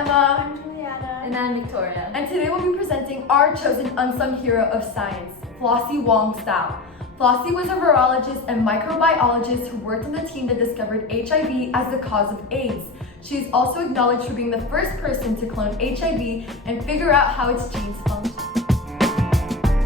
Emma. I'm Juliana. And I'm Victoriya. And today we'll be presenting our chosen unsung hero of science, Flossie Wong-Staal. Flossie was a virologist and microbiologist who worked on the team that discovered HIV as the cause of AIDS. She is also acknowledged for being the first person to clone HIV and figure out how its genes function.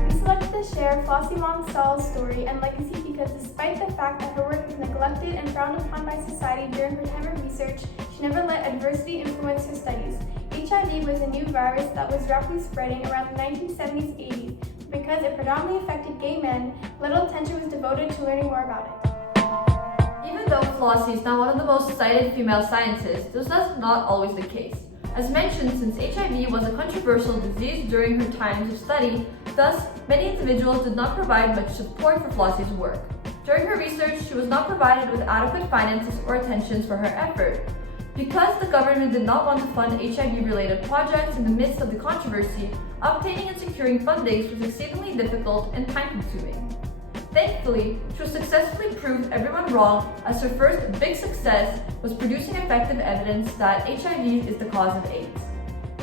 We selected to share Flossie WongStaal's story and legacy because despite the fact that her work was neglected and frowned upon by society during her time of research, she never let adversity influence her studies. HIV was a new virus that was rapidly spreading around the 1970s-80s. Because it predominantly affected gay men, little attention was devoted to learning more about it. Even though Flossie is now one of the most cited female scientists, this was not always the case. As mentioned, since HIV was a controversial disease during her times of study, thus many individuals did not provide much support for Flossie's work. During her research, she was not provided with adequate finances or attentions for her effort. Because the government did not want to fund HIV-related projects in the midst of the controversy, obtaining and securing funding was exceedingly difficult and time-consuming. Thankfully, she was successfully proved everyone wrong, as her first big success was producing effective evidence that HIV is the cause of AIDS.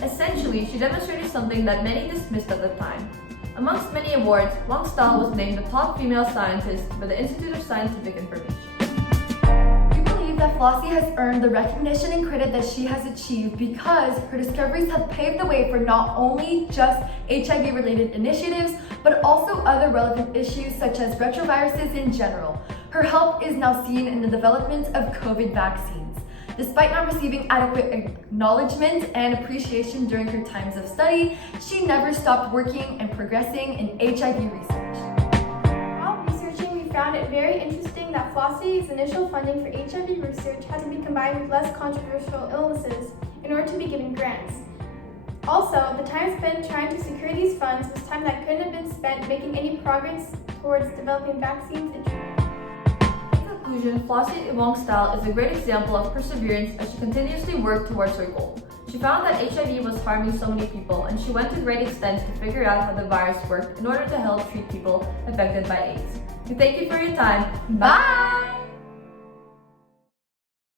Essentially, she demonstrated something that many dismissed at the time. Amongst many awards, WongStaal was named the top female scientist by the Institute of Scientific Information. That Flossie has earned the recognition and credit that she has achieved because her discoveries have paved the way for not only just HIV-related initiatives, but also other relevant issues such as retroviruses in general. Her help is now seen in the development of COVID vaccines. Despite not receiving adequate acknowledgement and appreciation during her times of study, she never stopped working and progressing in HIV research. We found it very interesting that Flossie's initial funding for HIV research had to be combined with less controversial illnesses in order to be given grants. Also, the time spent trying to secure these funds was time that couldn't have been spent making any progress towards developing vaccines and treatments. In conclusion, Flossie WongStaal is a great example of perseverance as she continuously worked towards her goal. She found that HIV was harming so many people, and she went to great extents to figure out how the virus worked in order to help treat people affected by AIDS. We thank you for your time. Bye!